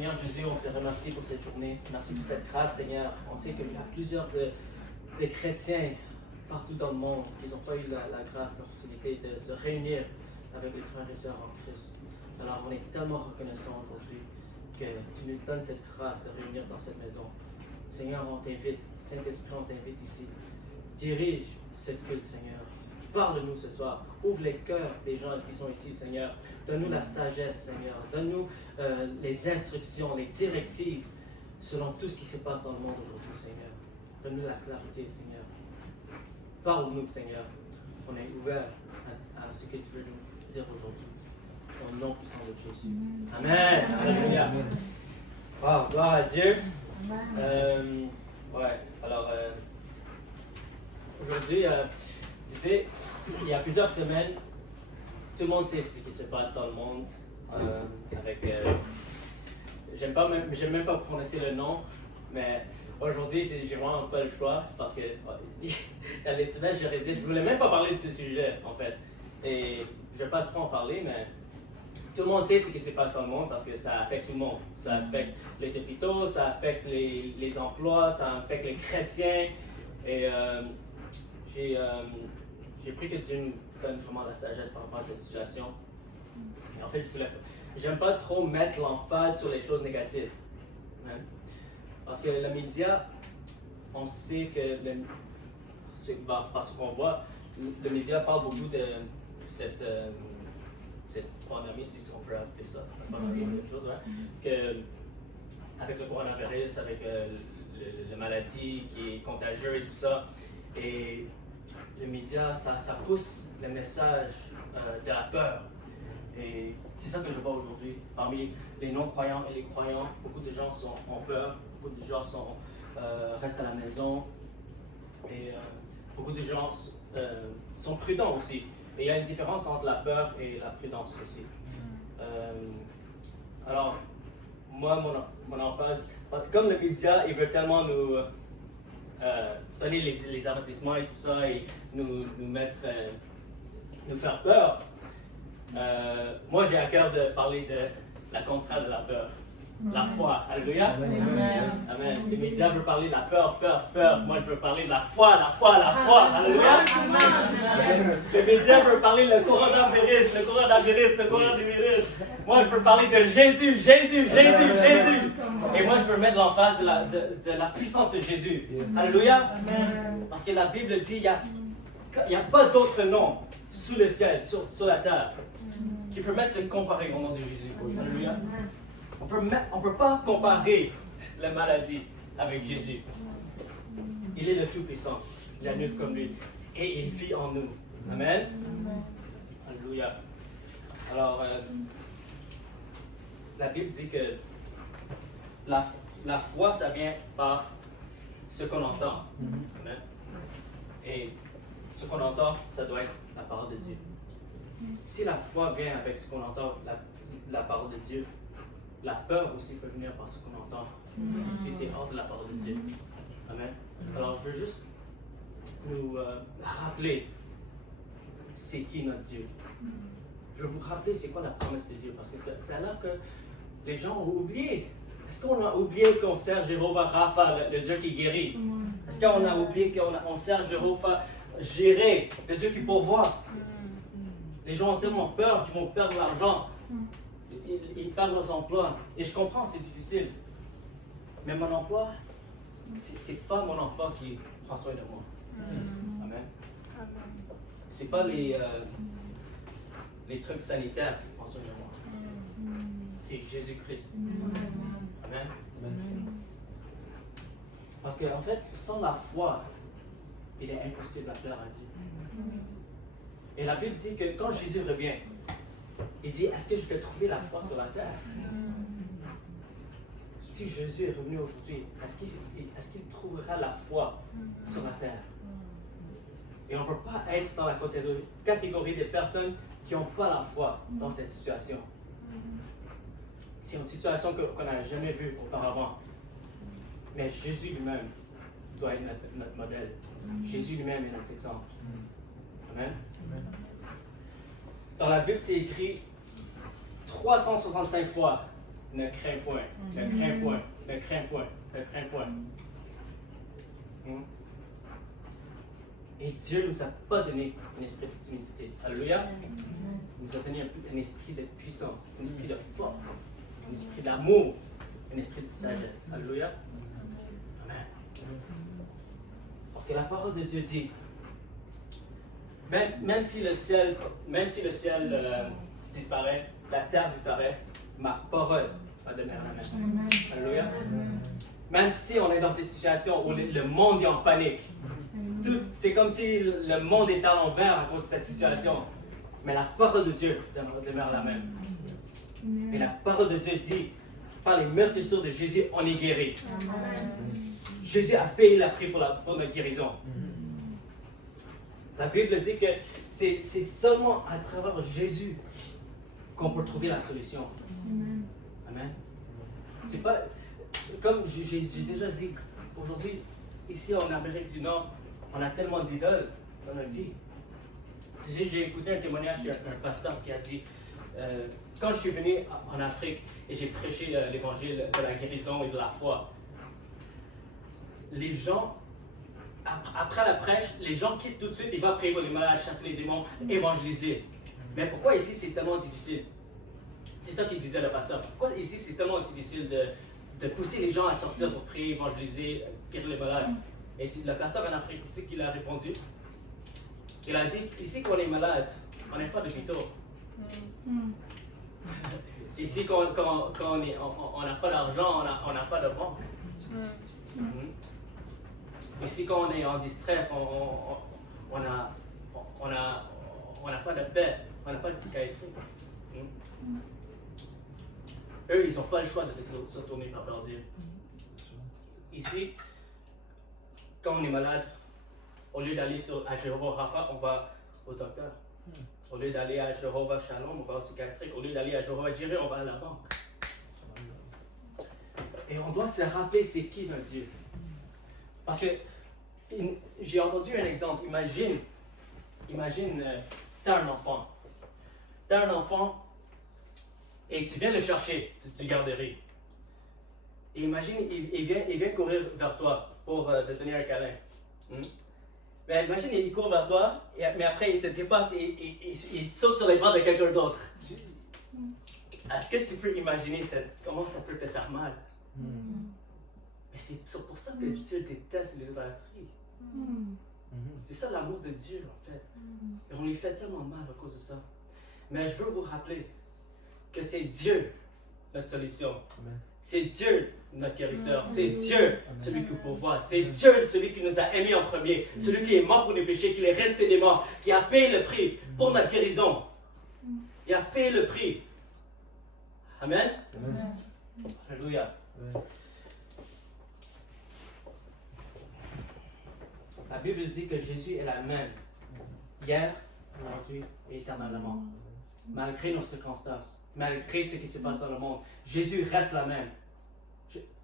Seigneur Jésus, on te remercie pour cette journée. Merci pour cette grâce, Seigneur. On sait qu'il y a plusieurs de chrétiens partout dans le monde qui n'ont pas eu la grâce, l'opportunité de se réunir avec les frères et sœurs en Christ. Alors, on est tellement reconnaissant aujourd'hui que tu nous donnes cette grâce de réunir dans cette maison. Seigneur, on t'invite. Saint-Esprit, on t'invite ici. Dirige cette culte, Seigneur. Parle-nous ce soir. Ouvre les cœurs des gens qui sont ici, Seigneur. Donne-nous la sagesse, Seigneur. Donne-nous les instructions, les directives selon tout ce qui se passe dans le monde aujourd'hui, Seigneur. Donne-nous la clarité, Seigneur. Parle-nous, Seigneur. On est ouvert à ce que tu veux nous dire aujourd'hui. Au nom puissant de Jésus. Amen. Alléluia. Wow, gloire à Dieu. Alors, aujourd'hui, il y a plusieurs semaines, tout le monde sait ce qui se passe dans le monde. J'aime même pas prononcer le nom, mais aujourd'hui, j'ai vraiment pas le choix parce que il y a des semaines, je voulais même pas parler de ce sujet, en fait. Et je vais pas trop en parler, mais tout le monde sait ce qui se passe dans le monde parce que ça affecte tout le monde. Ça affecte les hôpitaux, ça affecte les emplois, ça affecte les chrétiens. Et j'ai pris que Dieu nous donne vraiment la sagesse par rapport à cette situation. Et en fait, j'aime pas trop mettre l'emphase sur les choses négatives. Hein? Parce que le média, on sait que, parce qu'on voit, le média parle beaucoup de cette pandémie, si on peut appeler ça, quelque chose, hein? Que, avec le coronavirus, avec la maladie qui est contagieuse et tout ça, et le média, ça pousse le message de la peur. Et c'est ça que je vois aujourd'hui. Parmi les non-croyants et les croyants, beaucoup de gens ont peur, beaucoup de gens restent à la maison, et beaucoup de gens sont prudents aussi. Et il y a une différence entre la peur et la prudence aussi. Alors, moi, mon emphase, comme le média, il veut tellement nous donner les avertissements et tout ça, et nous faire peur. Moi, j'ai à cœur de parler de la contraire de la peur. La foi. Alléluia. Amen. Amen. Les médias veulent parler de la peur. Moi, je veux parler de la foi. Alléluia. Amen. Les médias veulent parler de le coronavirus. Moi, je veux parler de Jésus. Et moi, je veux mettre l'emphase de la puissance de Jésus. Alléluia. Parce que la Bible dit, il n'y a pas d'autre nom sous le ciel, sur la terre, qui permettent de se comparer au nom de Jésus. Alléluia. On ne peut pas comparer la maladie avec Jésus. Il est le Tout-Puissant. Il est nul comme lui. Et il vit en nous. Amen. Alléluia. Alors, la Bible dit que la foi, ça vient par ce qu'on entend. Amen. Et ce qu'on entend, ça doit être la parole de Dieu. Si la foi vient avec ce qu'on entend, la parole de Dieu, la peur aussi peut venir par ce qu'on entend. Si c'est hors de la parole de Dieu. Amen. Alors, je veux juste nous rappeler c'est qui notre Dieu. Je veux vous rappeler c'est quoi la promesse de Dieu, parce que ça a l'air que les gens ont oublié. Est-ce qu'on a oublié qu'on sert Jéhovah Rapha, le Dieu qui guérit? Est-ce qu'on a oublié qu'on sert Jéhovah Jireh, le Dieu qui pourvoit? Les gens ont tellement peur qu'ils vont perdre l'argent. Ils perdent leurs emplois. Et je comprends, c'est difficile. Mais mon emploi, c'est pas mon emploi qui prend soin de moi. Amen. C'est pas les trucs sanitaires qui prennent soin de moi. C'est Jésus-Christ. Amen. Parce qu'en fait, sans la foi, il est impossible à plaire à Dieu. Et la Bible dit que quand Jésus revient, il dit, est-ce que je vais trouver la foi sur la terre? Si Jésus est revenu aujourd'hui, est-ce qu'il trouvera la foi sur la terre? Et on ne veut pas être dans la catégorie des personnes qui n'ont pas la foi dans cette situation. C'est une situation qu'on n'a jamais vue auparavant. Mais Jésus lui-même doit être notre modèle. Jésus lui-même est notre exemple. Amen. Dans la Bible, c'est écrit 365 fois ne crains point, ne crains point, ne crains point, ne crains point. Et Dieu ne nous a pas donné un esprit de timidité. Alléluia. Il nous a donné un esprit de puissance, un esprit de force, un esprit d'amour, un esprit de sagesse. Alléluia. Amen. Parce que la parole de Dieu dit, même si le ciel disparaît, la terre disparaît, ma parole va demeurer la même. Alléluia. Même si on est dans cette situation où le monde est en panique, c'est comme si le monde est à l'envers à cause de cette situation. Mais la parole de Dieu demeure la même. Et la parole de Dieu dit, par les meurtrissures de Jésus, on est guéri. Jésus a payé le prix pour notre guérison. La Bible dit que c'est seulement à travers Jésus qu'on peut trouver la solution. Amen. C'est pas, comme j'ai déjà dit, aujourd'hui, ici en Amérique du Nord, on a tellement d'idoles dans notre vie. Tu sais, j'ai écouté un témoignage d'un pasteur qui a dit, quand je suis venu en Afrique et j'ai prêché l'évangile de la guérison et de la foi, les gens, après la prêche, les gens quittent tout de suite, ils vont prier pour les malades, chasser les démons, évangéliser. Mais pourquoi ici c'est tellement difficile? C'est ça qu'il disait le pasteur. Pourquoi ici c'est tellement difficile de pousser les gens à sortir pour prier, évangéliser, guérir les malades? Et le pasteur en Afrique, tu sais qu'il a répondu? Il a dit, ici quand on est malade, on n'est pas d'hôpitaux. Ici quand on n'a pas d'argent, on n'a pas de banque. Ici quand on est en distress, on n'a pas de paix, on n'a pas de psychiatrie. Eux, ils n'ont pas le choix de se tourner vers Dieu. Ici, quand on est malade, au lieu d'aller à Jéhovah Rapha, on va au docteur. Au lieu d'aller à Jéhovah Shalom, on va au psychiatrique. Au lieu d'aller à Jéhovah Jireh, on va à la banque. Et on doit se rappeler c'est qui notre Dieu. Parce que j'ai entendu un exemple. Imagine, tu as un enfant. Tu as un enfant et tu viens le chercher du garderie. Et imagine, il vient courir vers toi pour te donner un câlin. Mais imagine, il court vers toi, mais après il te dépasse et il saute sur les bras de quelqu'un d'autre. Est-ce que tu peux imaginer comment ça peut te faire mal? Mais c'est pour ça que Dieu déteste l'idolâtrie. C'est ça l'amour de Dieu en fait. Et on lui fait tellement mal à cause de ça. Mais je veux vous rappeler que c'est Dieu notre solution. C'est Dieu notre guérisseur. C'est Dieu celui qui pourvoit. C'est Dieu celui qui nous a aimés en premier. Celui qui est mort pour nos péchés, qui est resté des morts, qui a payé le prix pour notre guérison. Il a payé le prix. Amen. Alléluia. La Bible dit que Jésus est la même hier, aujourd'hui et éternellement. Malgré nos circonstances, malgré ce qui se passe dans le monde, Jésus reste la même.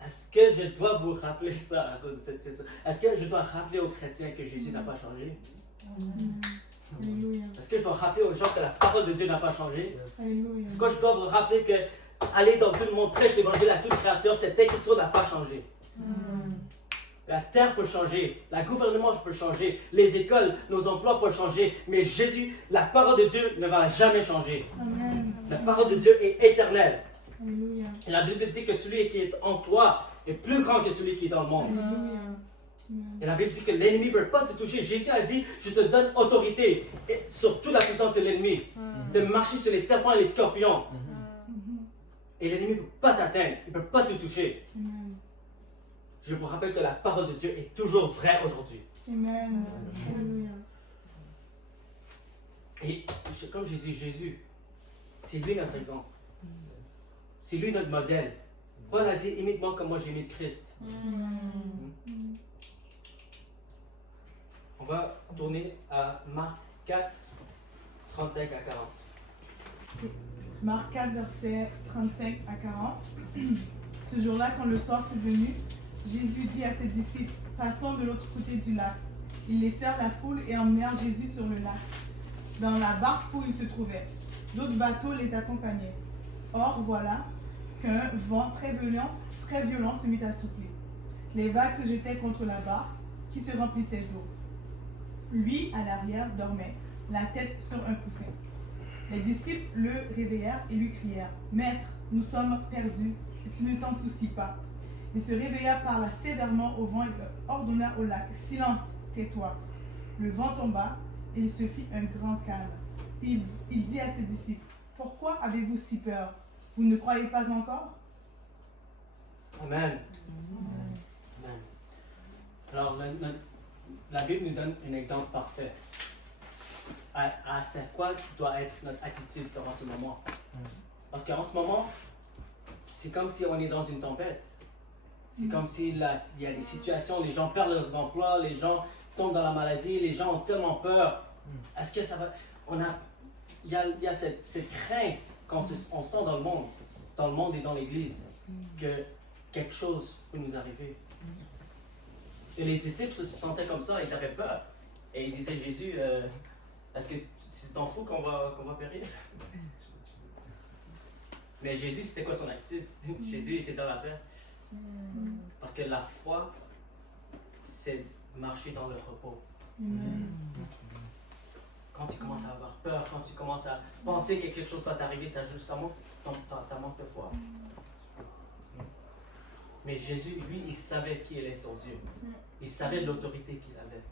Est-ce que je dois vous rappeler ça à cause de cette situation? Est-ce que je dois rappeler aux chrétiens que Jésus n'a pas changé? Est-ce que je dois rappeler aux gens que la parole de Dieu n'a pas changé? Est-ce que je dois vous rappeler que aller dans tout le monde, prêche l'évangile à toute créature, cette écriture n'a pas changé? La terre peut changer, le gouvernement peut changer, les écoles, nos emplois peuvent changer, mais Jésus, la parole de Dieu ne va jamais changer. Amen. La parole de Dieu est éternelle. Alléluia. Et la Bible dit que celui qui est en toi est plus grand que celui qui est dans le monde. Alléluia. Et la Bible dit que l'ennemi ne peut pas te toucher. Jésus a dit, je te donne autorité sur toute la puissance de l'ennemi, de marcher sur les serpents et les scorpions. Et l'ennemi ne peut pas t'atteindre, il ne peut pas te toucher. Je vous rappelle que la parole de Dieu est toujours vraie aujourd'hui. Amen. Alléluia. Et comme j'ai dit, Jésus, c'est lui notre exemple. C'est lui notre modèle. Paul a dit, imite-moi comme moi j'ai imité Christ. On va tourner à Marc 4, 35 à 40. Marc 4, versets 35 à 40. Ce jour-là, quand le soir fut venu, Jésus dit à ses disciples, passons de l'autre côté du lac. Ils laissèrent la foule et emmenèrent Jésus sur le lac, dans la barque où il se trouvait. D'autres bateaux les accompagnaient. Or, voilà, qu'un vent très violent se mit à souffler. Les vagues se jetaient contre la barque qui se remplissait d'eau. Lui, à l'arrière, dormait, la tête sur un coussin. Les disciples le réveillèrent et lui crièrent « Maître, nous sommes perdus, et tu ne t'en soucies pas. » Il se réveilla, parla sévèrement au vent et ordonna au lac « Silence, tais-toi. » Le vent tomba et il se fit un grand calme. Puis il dit à ses disciples « Pourquoi avez-vous si peur? Vous ne croyez pas encore? » Amen. Amen. Alors, la Bible nous donne un exemple parfait. C'est quoi doit être notre attitude dans ce moment? Parce qu'en ce moment, c'est comme si on est dans une tempête. C'est comme s'il y a des situations, les gens perdent leurs emplois, les gens tombent dans la maladie, les gens ont tellement peur. Est-ce que ça va... Il y a cette crainte qu'on sent dans le monde et dans l'Église, que quelque chose peut nous arriver. Et les disciples se sentaient comme ça, ils avaient peur. Et ils disaient, Jésus, est-ce que tu t'en fous qu'on va périr? Mais Jésus, c'était quoi son attitude? Jésus était dans la paix. Parce que la foi, c'est marcher dans le repos. Quand tu commences à avoir peur, quand tu commences à penser que quelque chose va t'arriver, ça montre ta manque de foi. Mais Jésus, lui, il savait qui est son Dieu. Il savait l'autorité qu'il avait.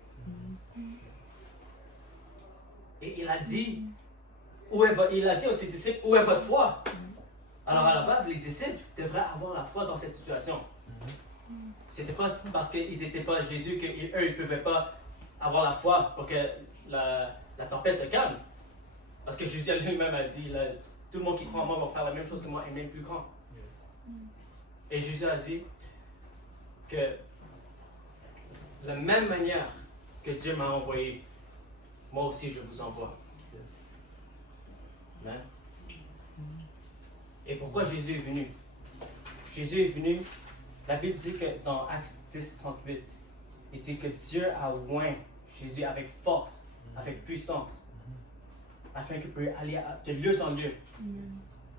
Et il a dit à ses disciples, où est votre foi? Alors à la base, les disciples devraient avoir la foi dans cette situation. C'était pas parce qu'ils n'étaient pas Jésus qu'eux, ils ne pouvaient pas avoir la foi pour que la tempête se calme. Parce que Jésus lui-même a dit, tout le monde qui croit en moi va faire la même chose que moi et même plus grand. Et Jésus a dit que la même manière que Dieu m'a envoyé, moi aussi je vous envoie. Amen. Et pourquoi Jésus est venu? Jésus est venu, la Bible dit que dans Actes 10, 38, il dit que Dieu a oint Jésus avec force, avec puissance, afin qu'il puisse aller de lieu en lieu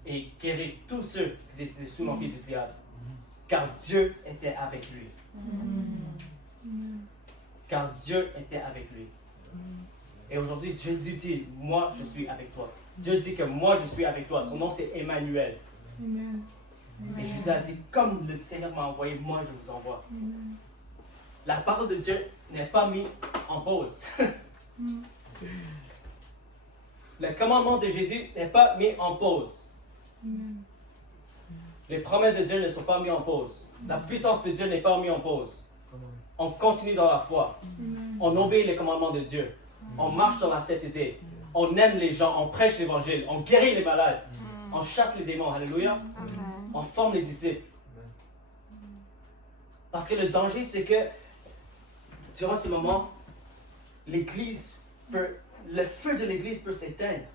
et guérir tous ceux qui étaient sous l'empire du diable. Car Dieu était avec lui. Car Dieu était avec lui. Et aujourd'hui, Jésus dit, moi je suis avec toi. Dieu dit que moi je suis avec toi. Son nom c'est Emmanuel. Et Jésus a dit, comme le Seigneur m'a envoyé, moi je vous envoie. La parole de Dieu n'est pas mise en pause. Le commandement de Jésus n'est pas mis en pause. Les promesses de Dieu ne sont pas mises en pause. La puissance de Dieu n'est pas mise en pause. On continue dans la foi. On obéit les commandements de Dieu. On marche dans la sainteté. On aime les gens. On prêche l'évangile. On guérit les malades. On chasse les démons. Alléluia. On forme les disciples. Parce que le danger, c'est que durant ce moment, le feu de l'église peut s'éteindre.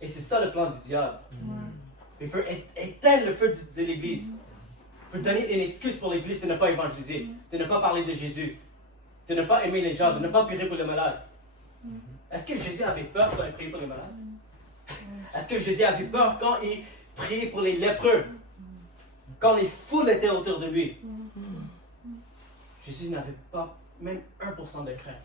Et c'est ça le plan du diable. Il faut éteindre le feu de l'église. Il faut donner une excuse pour l'église de ne pas évangéliser, de ne pas parler de Jésus, de ne pas aimer les gens, de ne pas prier pour les malades. Est-ce que Jésus avait peur quand il priait pour les malades? Est-ce que Jésus avait peur quand il priait pour les lépreux? Quand les foules étaient autour de lui? Jésus n'avait pas même 1% de crainte.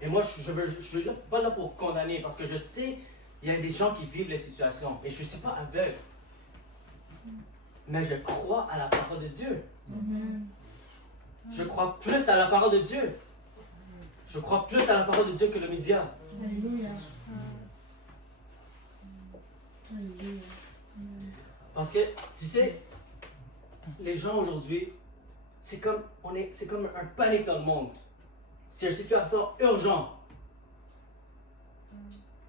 Et moi, je ne suis pas là pour condamner, parce que je sais qu'il y a des gens qui vivent les situations. Et je ne suis pas aveugle. Mais je crois à la parole de Dieu. Je crois plus à la parole de Dieu. Je crois plus à la parole de Dieu que le média. Alléluia. Parce que, tu sais, les gens aujourd'hui, c'est comme un panique dans le monde. C'est une situation urgente.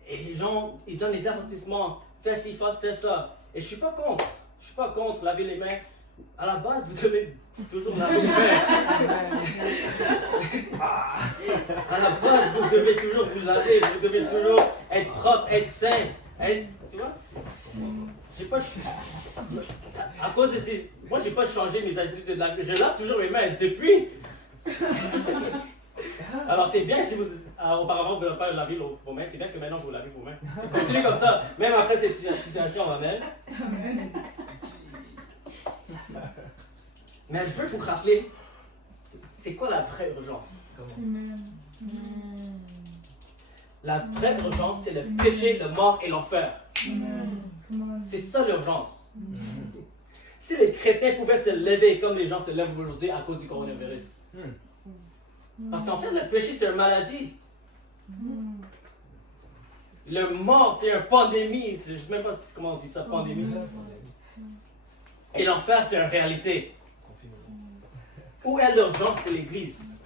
Et les gens, ils donnent des avertissements. Fais ci, fais ça. Et je ne suis pas contre. Je ne suis pas contre laver les mains. À la base, vous devez toujours laver les mains. À la base, vous devez toujours vous laver. Vous devez toujours être propre, être sain. Tu vois? J'ai pas... À cause de ces... Moi, j'ai pas changé mes attitudes de laver. Je lave toujours mes mains depuis. Alors, c'est bien si vous auparavant, vous ne voulez pas laver vos mains. C'est bien que maintenant, vous lavez vos mains. Continuez comme ça, même après cette situation. Amen. Mais je veux vous rappeler, c'est quoi la vraie urgence? Amen. La vraie urgence, c'est le péché, la mort et l'enfer. Amen. Come on. C'est ça l'urgence. Si les chrétiens pouvaient se lever comme les gens se lèvent aujourd'hui à cause du coronavirus. Parce qu'en fait, le péché, c'est une maladie. Le mort, c'est une pandémie. Je ne sais même pas comment on dit ça, pandémie. Et l'enfer, c'est une réalité. Où est l'urgence de l'Église?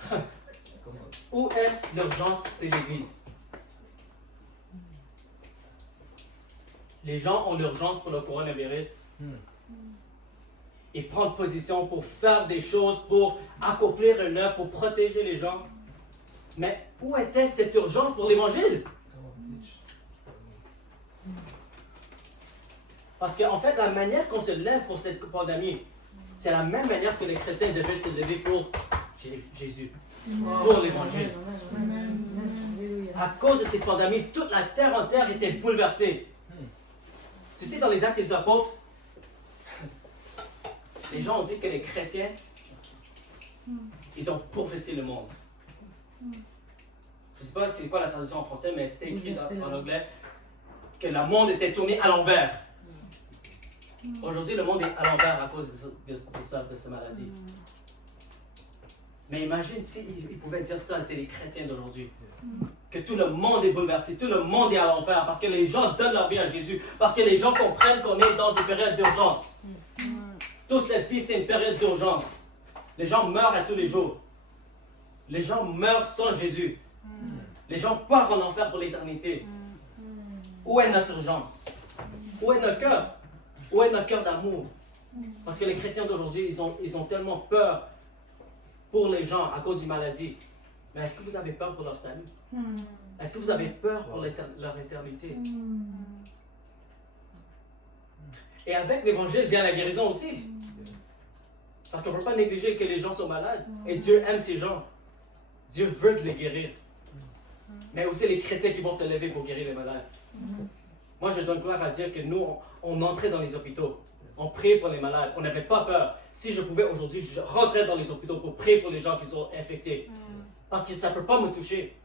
Où est l'urgence de l'Église? Les gens ont l'urgence pour le coronavirus. Et prendre position pour faire des choses, pour accomplir une œuvre, pour protéger les gens. Mais où était cette urgence pour l'Évangile? Parce qu'en fait, la manière qu'on se lève pour cette pandémie, c'est la même manière que les chrétiens devaient se lever pour Jésus, pour l'Évangile. À cause de cette pandémie, toute la terre entière était bouleversée. Tu sais, dans les Actes des Apôtres, les gens ont dit que les chrétiens, ils ont prophétisé le monde. Je ne sais pas c'est quoi la traduction en français, mais c'était écrit en anglais que le monde était tourné à l'envers. Aujourd'hui, le monde est à l'envers à cause de cette maladie. Mais imagine s'ils pouvaient dire ça à les chrétiens d'aujourd'hui. Que tout le monde est bouleversé, tout le monde est à l'envers, parce que les gens donnent leur vie à Jésus, parce que les gens comprennent qu'on est dans une période d'urgence. Toute cette vie, c'est une période d'urgence. Les gens meurent à tous les jours. Les gens meurent sans Jésus. Les gens partent en enfer pour l'éternité. Où est notre urgence? Où est notre cœur? Où est notre cœur d'amour? Parce que les chrétiens d'aujourd'hui, ils ont tellement peur pour les gens à cause d'une maladie. Mais est-ce que vous avez peur pour leur salut? Est-ce que vous avez peur pour leur éternité? Et avec l'évangile vient la guérison aussi. Parce qu'on ne peut pas négliger que les gens sont malades. Et Dieu aime ces gens. Dieu veut les guérir. Mais aussi les chrétiens qui vont se lever pour guérir les malades. Moi, je donne gloire à dire que nous, on entrait dans les hôpitaux. On priait pour les malades. On n'avait pas peur. Si je pouvais aujourd'hui, je rentrais dans les hôpitaux pour prier pour les gens qui sont infectés. Parce que ça ne peut pas me toucher.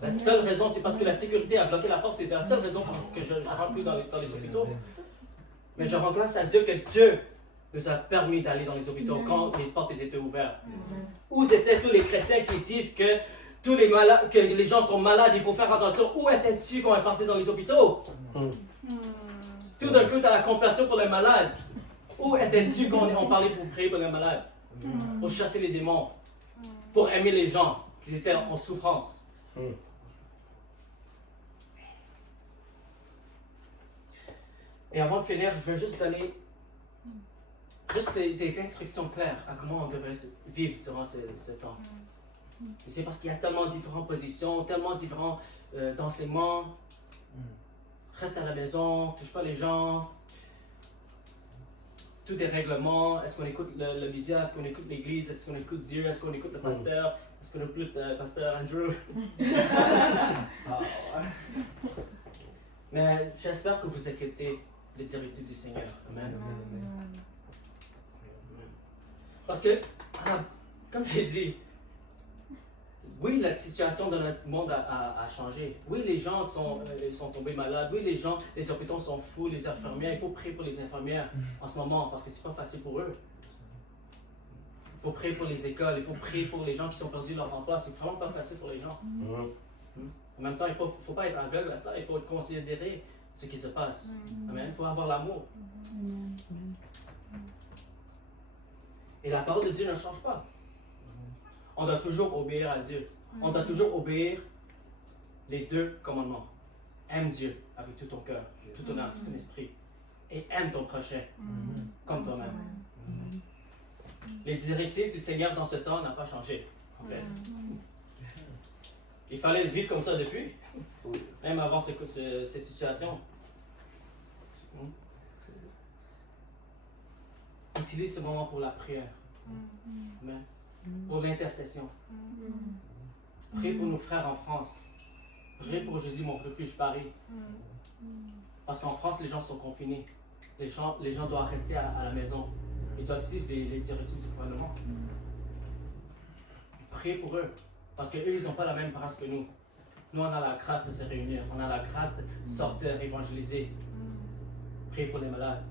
La seule raison, c'est parce que la sécurité a bloqué la porte. C'est la seule raison que je ne rentre plus dans les hôpitaux. Mais je rends grâce à Dieu que Dieu nous a permis d'aller dans les hôpitaux quand les portes étaient ouvertes. Où étaient tous les chrétiens qui disent que tous les malades, que les gens sont malades, il faut faire attention? Où étais-tu quand on est parti dans les hôpitaux? Tout d'un coup, tu as la compassion pour les malades. Où étais-tu quand on parlait pour prier pour les malades? Pour chasser les démons, pour aimer les gens qui étaient en souffrance. Et avant de finir, je veux juste donner des instructions claires à comment on devrait vivre durant ce temps. Et c'est parce qu'il y a tellement de différentes positions, tellement de différents d'enseignements. Reste à la maison, touche pas les gens. Tout est règlement. Est-ce qu'on écoute le média? Est-ce qu'on écoute l'église? Est-ce qu'on écoute Dieu? Est-ce qu'on écoute le pasteur? Est-ce qu'on écoute le pasteur Andrew? Mais j'espère que vous écoutez les directives du Seigneur. Amen. Parce que, comme j'ai dit, oui, la situation de notre monde a changé. Oui, les gens sont tombés malades. Oui, les hôpitaux sont fous, les infirmières. Il faut prier pour les infirmières en ce moment parce que c'est pas facile pour eux. Il faut prier pour les écoles, il faut prier pour les gens qui sont perdus leur emploi. C'est vraiment pas facile pour les gens. En même temps, il ne faut pas être aveugle à ça. Il faut considérer ce qui se passe. Amen. Il faut avoir l'amour. Et la parole de Dieu ne change pas. On doit toujours obéir à Dieu. On doit toujours obéir les 2 commandements. Aime Dieu avec tout ton cœur, tout ton âme, tout ton esprit. Et aime ton prochain comme toi-même. Les directives du Seigneur dans ce temps n'ont pas changé, en fait. Il fallait vivre comme ça depuis, même avant cette situation. Utilise ce moment pour la prière. Amen. Pour l'intercession. Prie pour nos frères en France. Prie pour Jésus, mon refuge Paris. Parce qu'en France, les gens sont confinés. Les gens doivent rester à la maison. Ils doivent suivre les directives du gouvernement. Priez pour eux. Parce qu'eux, ils n'ont pas la même grâce que nous. Nous, on a la grâce de se réunir. On a la grâce de sortir, évangéliser. Priez pour les malades.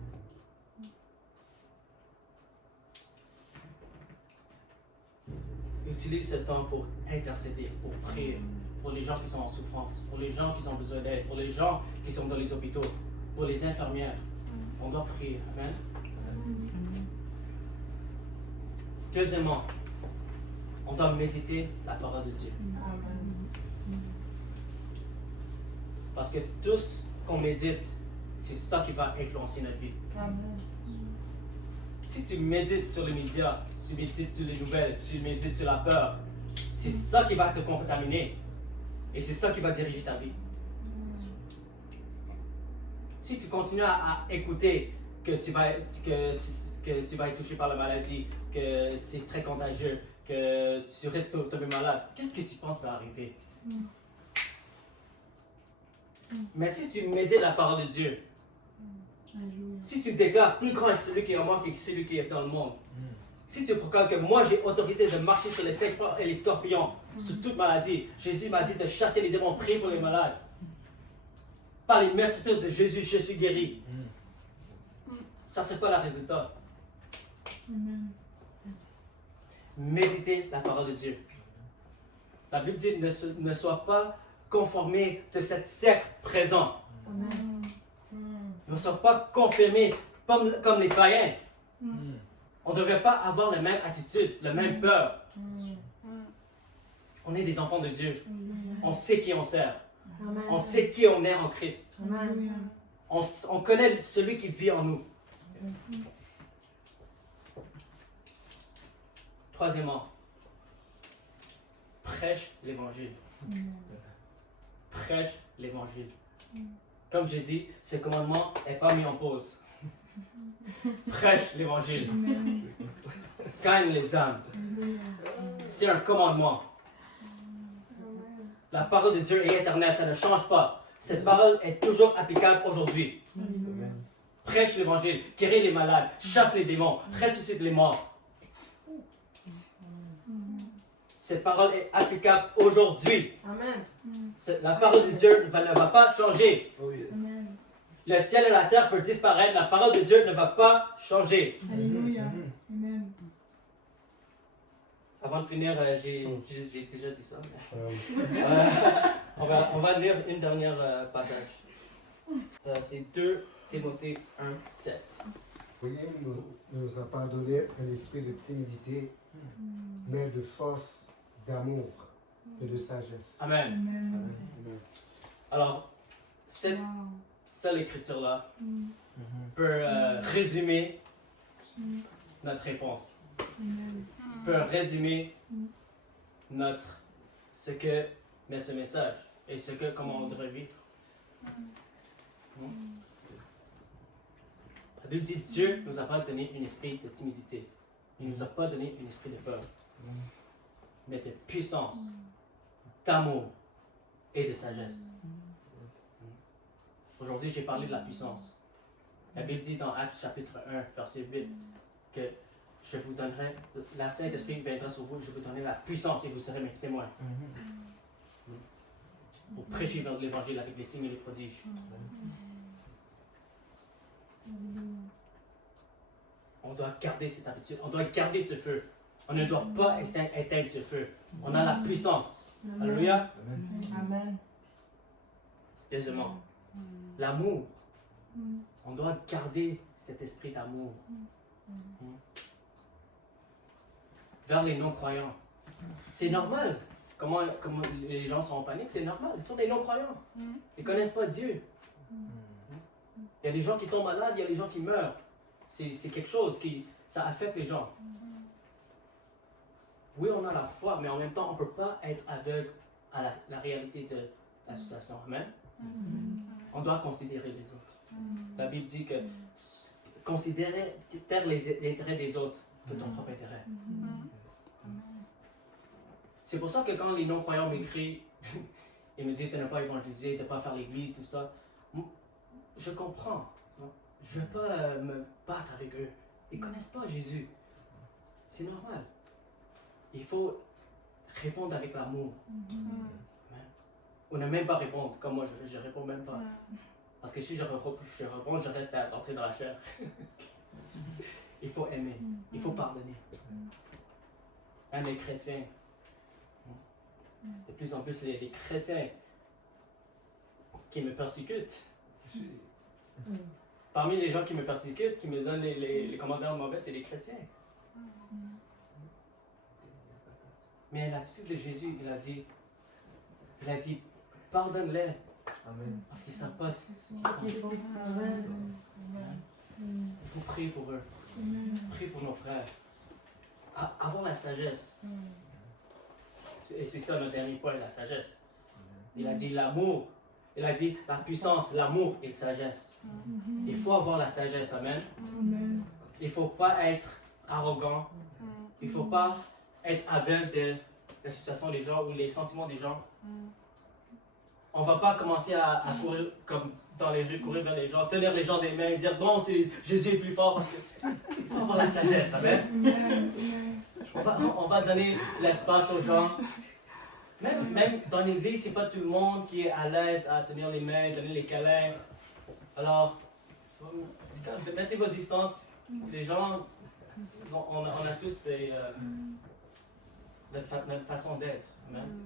Utilise ce temps pour intercéder, pour prier. Pour les gens qui sont en souffrance. Pour les gens qui ont besoin d'aide. Pour les gens qui sont dans les hôpitaux. Pour les infirmières. On doit prier. Amen. Deuxièmement, on doit méditer la parole de Dieu. Parce que tout ce qu'on médite, c'est ça qui va influencer notre vie. Si tu médites sur les médias, tu médites sur les nouvelles, tu médites sur la peur, c'est ça qui va te contaminer. Et c'est ça qui va diriger ta vie. Si tu continues à écouter que tu vas être touché par la maladie, que c'est très contagieux, que tu risques de tomber malade, qu'est-ce que tu penses va arriver? Mais si tu médites la parole de Dieu, si tu déclares plus grand est celui qui est en moi que celui qui est dans le monde, si tu proclames que moi j'ai autorité de marcher sur les serpents et les scorpions, sur toute maladie, Jésus m'a dit de chasser les démons, prier pour les malades. Par les meurtrissures de Jésus, je suis guéri. Ça, c'est pas le résultat. Méditez la parole de Dieu. La Bible dit ne sois pas conformé de cette siècle présent. Ne sois pas confirmé comme les païens. On ne devrait pas avoir la même attitude, la même peur. On est des enfants de Dieu. On sait qui on sert. On sait qui on est en Christ. On connaît celui qui vit en nous. Troisièmement, prêche l'Évangile. Prêche l'Évangile. Comme j'ai dit, ce commandement n'est pas mis en pause. Prêche l'Évangile. Gagne les âmes. C'est un commandement. La parole de Dieu est éternelle, ça ne change pas. Cette parole est toujours applicable aujourd'hui. Prêche l'Évangile, guéris les malades, chasse les démons, ressuscite les morts. Cette parole est applicable aujourd'hui. Amen. La parole de Dieu ne va pas changer. Oh yes. Le ciel et la terre peuvent disparaître, la parole de Dieu ne va pas changer. Alléluia. Amen. Avant de finir, j'ai déjà dit ça. On va lire une dernière passage. C'est 2 Timothée 1:7. Voyez, il nous a pas donné un esprit de timidité, mais de force, d'amour et de sagesse. Amen. Amen. Amen. Alors, cette seule écriture-là Mm. peut résumer notre réponse. Peut résumer ce que met ce message et comment on devrait vivre. La Bible dit Dieu ne nous a pas donné un esprit de timidité. Il ne nous a pas donné un esprit de peur, mais de puissance, d'amour et de sagesse. Aujourd'hui, j'ai parlé de la puissance. La Bible dit dans Actes chapitre 1, verset 8, que je vous donnerai, la Saint-Esprit viendra sur vous, je vous donnerai la puissance et vous serez mes témoins. Pour prêcher l'évangile avec les signes et les prodiges. On doit garder cette habitude, on doit garder ce feu. On ne doit pas éteindre ce feu. On a la puissance. Alléluia. Amen. Deuxièmement, l'amour. On doit garder cet esprit d'amour. Vers les non-croyants. C'est normal. Comment les gens sont en panique, c'est normal. Ils sont des non-croyants. Ils ne connaissent pas Dieu. Il y a des gens qui tombent malades, il y a des gens qui meurent. C'est quelque chose ça affecte les gens. Oui, on a la foi, mais en même temps, on ne peut pas être aveugle à la réalité de la situation. Amen. On doit considérer les autres. La Bible dit que considérer les intérêts des autres que ton propre intérêt. C'est pour ça que quand les non-croyants m'écrivent, ils me disent de ne pas évangéliser, de ne pas faire l'église, tout ça, je comprends. Je ne vais pas me battre avec eux. Ils ne connaissent pas Jésus. C'est normal. Il faut répondre avec l'amour. Ou ne même pas répondre, comme moi, je ne réponds même pas. Parce que si je réponds, je reste à entrer dans la chair. Il faut aimer, il faut pardonner. Même les chrétiens. De plus en plus, les chrétiens qui me persécutent. Parmi les gens qui me persécutent, qui me donnent les commentaires mauvais, c'est les chrétiens. Mais l'attitude de Jésus, il a dit, pardonne-les. Amen. Parce qu'ils ne savent pas ce qu'ils font. Il faut prier pour eux. Prier pour nos frères. Avoir la sagesse. Et c'est ça notre dernier point, la sagesse. Il a dit l'amour. Il a dit la puissance, l'amour et la sagesse. Il faut avoir la sagesse. Amen. Il ne faut pas être arrogant. Il ne faut pas être aveugle de la situation des gens ou les sentiments des gens. On ne va pas commencer à courir comme dans les rues, courir vers les gens, tenir les gens des mains et dire non, Jésus est plus fort parce qu'il faut avoir la sagesse. Amen. On va donner l'espace aux gens. Même dans l'église, c'est pas tout le monde qui est à l'aise à tenir les mains, donner les câlins. Alors, mettez vos distances. Les gens, on a tous notre façon d'être. Amen.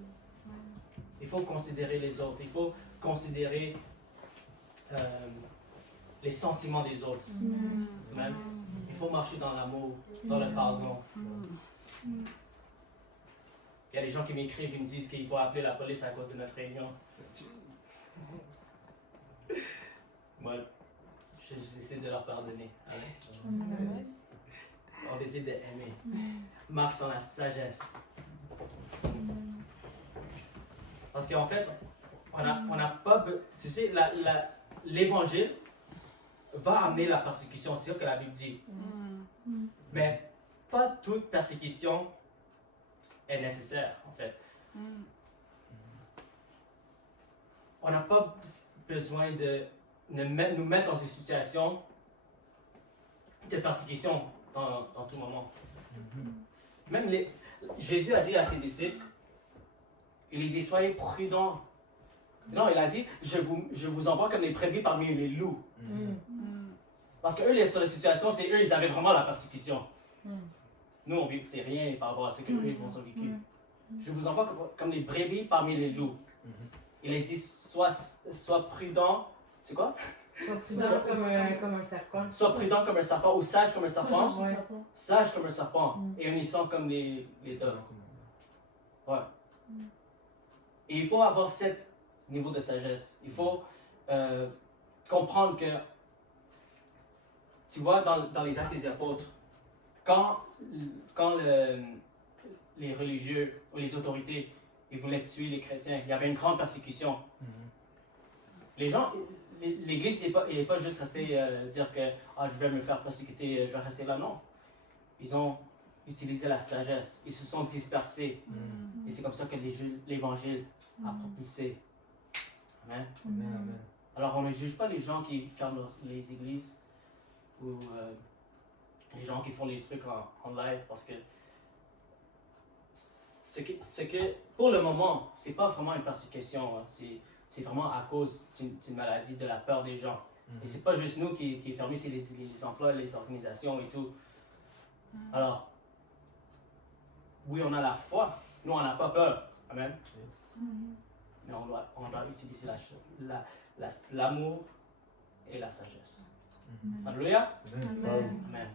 Il faut considérer les autres. Il faut considérer les sentiments des autres. Amen. Il faut marcher dans l'amour, dans le pardon. Il y a des gens qui m'écrivent, ils me disent qu'il faut appeler la police à cause de notre réunion. Moi, j'essaie de leur pardonner. Amen. On décide d'aimer. Marche dans la sagesse. Parce qu'en fait, on n'a pas... Tu sais, l'évangile va amener la persécution, c'est ce que la Bible dit. Mais pas toute persécution est nécessaire, en fait. On n'a pas besoin de nous mettre dans une situation de persécution dans tout moment. Même Jésus a dit à ses disciples, il dit, soyez prudents. Non, il a dit, je vous envoie comme les brebis parmi les loups. Parce que eux, sur la situation, c'est eux, ils avaient vraiment la persécution. Nous, on vit, c'est rien par rapport à ce que eux, ils ont vécu. Je vous envoie comme les brebis parmi les loups. Il a dit, sois prudent. C'est quoi? Sois prudent comme un serpent. Sois prudent comme un serpent ou sage comme un serpent. Ouais. Sage comme un serpent et innocent comme les doves. Ouais. Et il faut avoir ce niveau de sagesse. Il faut comprendre que, tu vois, dans les actes des apôtres, quand les religieux ou les autorités ils voulaient tuer les chrétiens, il y avait une grande persécution. Les gens, l'Église n'est pas juste restée dire que je vais me faire persécuter, je vais rester là. Non. Ils ont utilisé la sagesse. Ils se sont dispersés. Et c'est comme ça que l'Évangile a propulsé. Amen. Amen. Alors on ne juge pas les gens qui ferment les églises ou les gens qui font les trucs en live parce que ce que pour le moment, c'est pas vraiment une persécution. Hein. C'est vraiment à cause d'une maladie, de la peur des gens. Et c'est pas juste nous qui est fermé, c'est les emplois, les organisations et tout. Alors, oui, on a la foi. Nous, on n'a pas peur. Amen. Mais on doit utiliser l'amour et la sagesse. Alléluia. Amen. Amen.